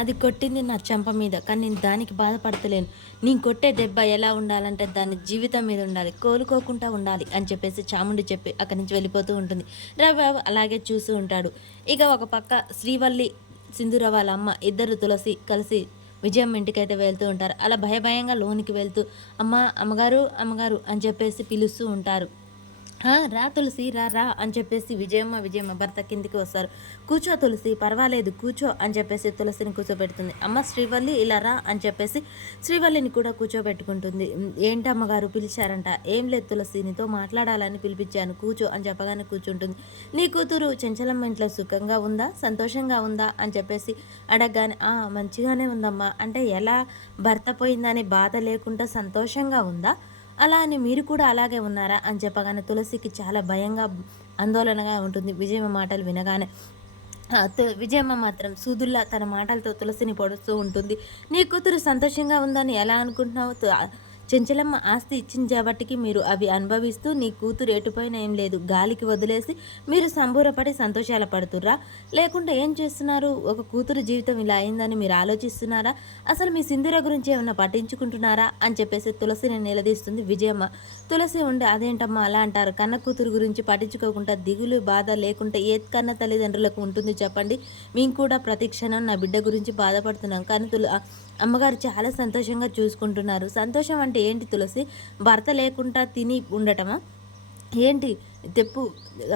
అది కొట్టింది నా చెంప మీద కానీ నేను దానికి బాధపడతలేను. నేను కొట్టే దెబ్బ ఎలా ఉండాలంటే దాని జీవితం మీద ఉండాలి కోలుకోకుండా ఉండాలి అని చెప్పేసి చాముండి చెప్పి అక్కడి నుంచి వెళ్ళిపోతూ ఉంటుంది. రవిబాబు అలాగే చూస్తూ ఉంటాడు. ఇక ఒక పక్క శ్రీవల్లి సింధుర వాళ్ళ అమ్మ ఇద్దరు తులసి కలిసి విజయం ఇంటికైతే వెళ్తూ ఉంటారు. అలా భయభయంగా లోనికి వెళ్తూ అమ్మ అమ్మగారు అమ్మగారు అని చెప్పేసి పిలుస్తూ ఉంటారు. రా తులసి రా రా అని చెప్పేసి విజయమ్మ విజయమ్మ భర్త కిందికి వస్తారు. కూర్చో తులసి పర్వాలేదు కూర్చో అని చెప్పేసి తులసిని కూర్చోబెడుతుంది. అమ్మ శ్రీవల్లి ఇలా రా అని చెప్పేసి శ్రీవల్లిని కూడా కూర్చోబెట్టుకుంటుంది. ఏంటమ్మగారు పిలిచారంట? ఏం లేదు తులసి నీతో మాట్లాడాలని పిలిపించాను. కూర్చో అని చెప్పగానే కూర్చుంటుంది. నీ కూతురు చెంచలమ్మ ఇంట్లో సుఖంగా ఉందా? సంతోషంగా ఉందా? అని చెప్పేసి అడగగానే మంచిగానే ఉందమ్మా. అంటే ఎలా? భర్త పోయిందని బాధ లేకుండా సంతోషంగా ఉందా? అలా అని మీరు కూడా అలాగే ఉన్నారా అని చెప్పగానే తులసికి చాలా భయంగా ఆందోళనగా ఉంటుంది. విజయమ్మ మాటలు వినగానే తు- విజయమ్మ మాత్రం సూదుల్లా తన మాటలతో తులసిని పొడుస్తూ ఉంటుంది. నీ కూతురు సంతోషంగా ఉందని ఎలా అనుకుంటున్నావు? చెంచలమ్మ ఆస్తి ఇచ్చిన మీరు అవి అనుభవిస్తూ నీ కూతురు ఎటుపైన ఏం లేదు. గాలికి వదిలేసి మీరు సంబూరపడి సంతోషాల పడుతుర్రా? లేకుంటే ఏం చేస్తున్నారు? ఒక కూతురు జీవితం ఇలా అయిందని మీరు ఆలోచిస్తున్నారా? అసలు మీ సింధుర గురించి ఏమైనా పట్టించుకుంటున్నారా? అని చెప్పేసి తులసిని నిలదీస్తుంది విజయమ్మ. తులసి ఉండి అదేంటమ్మా అలా అంటారు? కన్న కూతురు గురించి పట్టించుకోకుండా దిగులు బాధ లేకుంటే ఏ కన్న తల్లిదండ్రులకు ఉంటుంది చెప్పండి? మేము కూడా ప్రతి క్షణం నా బిడ్డ గురించి బాధపడుతున్నాం. కానీ తుల అమ్మగారు చాలా సంతోషంగా చూసుకుంటున్నారు. సంతోషం అంటే ఏంటి తులసి? భర్త లేకుండా తిని ఉండటమా? ఏంటి తెప్పు?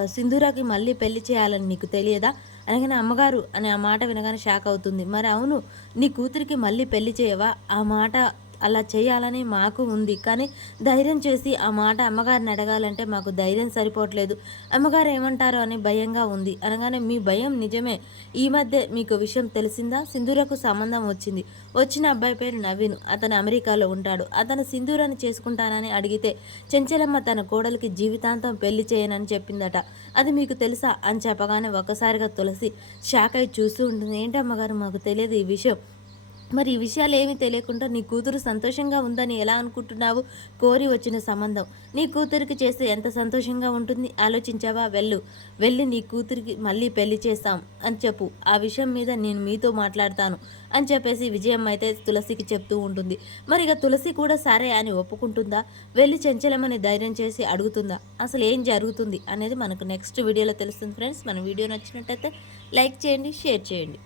సింధూరాకి మళ్ళీ పెళ్ళి చేయాలని నీకు తెలియదా? అనగానే అమ్మగారు అనే ఆ మాట వినగానే షాక్ అవుతుంది. మరి అవును నీ కూతురికి మళ్ళీ పెళ్ళి చేయవా? ఆ మాట అలా చేయాలని మాకు ఉంది. కానీ ధైర్యం చేసి ఆ మాట అమ్మగారిని అడగాలంటే మాకు ధైర్యం సరిపోవట్లేదు. అమ్మగారు ఏమంటారో అని భయంగా ఉంది. అనగానే మీ భయం నిజమే. ఈ మధ్య మీకు విషయం తెలిసిందా? సింధూరకు సంబంధం వచ్చింది. వచ్చిన అబ్బాయి పేరు నవీన్. అతను అమెరికాలో ఉంటాడు. అతను సింధూరాన్ని చేసుకుంటానని అడిగితే చెంచలమ్మ తన కోడలికి జీవితాంతం పెళ్ళి చేయనని చెప్పిందట. అది మీకు తెలుసా? అని చెప్పగానే ఒక్కసారిగా తులసి షాక్ అయి చూస్తూ ఉంటుంది. ఏంటి అమ్మగారు? మాకు తెలియదు ఈ విషయం. మరి ఈ విషయాలు ఏమీ తెలియకుండా నీ కూతురు సంతోషంగా ఉందని ఎలా అనుకుంటున్నావు? కోరి వచ్చిన సంబంధం. నీ కూతురికి చేస్తే ఎంత సంతోషంగా ఉంటుంది? ఆలోచించావా? వెళ్ళు. వెళ్ళి నీ కూతురికి మళ్ళీ పెళ్ళి చేస్తాం అని చెప్పు. ఆ విషయం మీద నేను మీతో మాట్లాడతాను అని చెప్పేసి విజయం అయితే తులసికి చెప్తూ ఉంటుంది. మరి ఇక తులసి కూడా సరే అని ఒప్పుకుంటుందా? వెళ్ళి చెంచలమని ధైర్యం చేసి అడుగుతుందా? అసలు ఏం జరుగుతుంది అనేది మనకు నెక్స్ట్ వీడియోలో తెలుస్తుంది ఫ్రెండ్స్. మన వీడియో నచ్చినట్టయితే లైక్ చేయండి షేర్ చేయండి.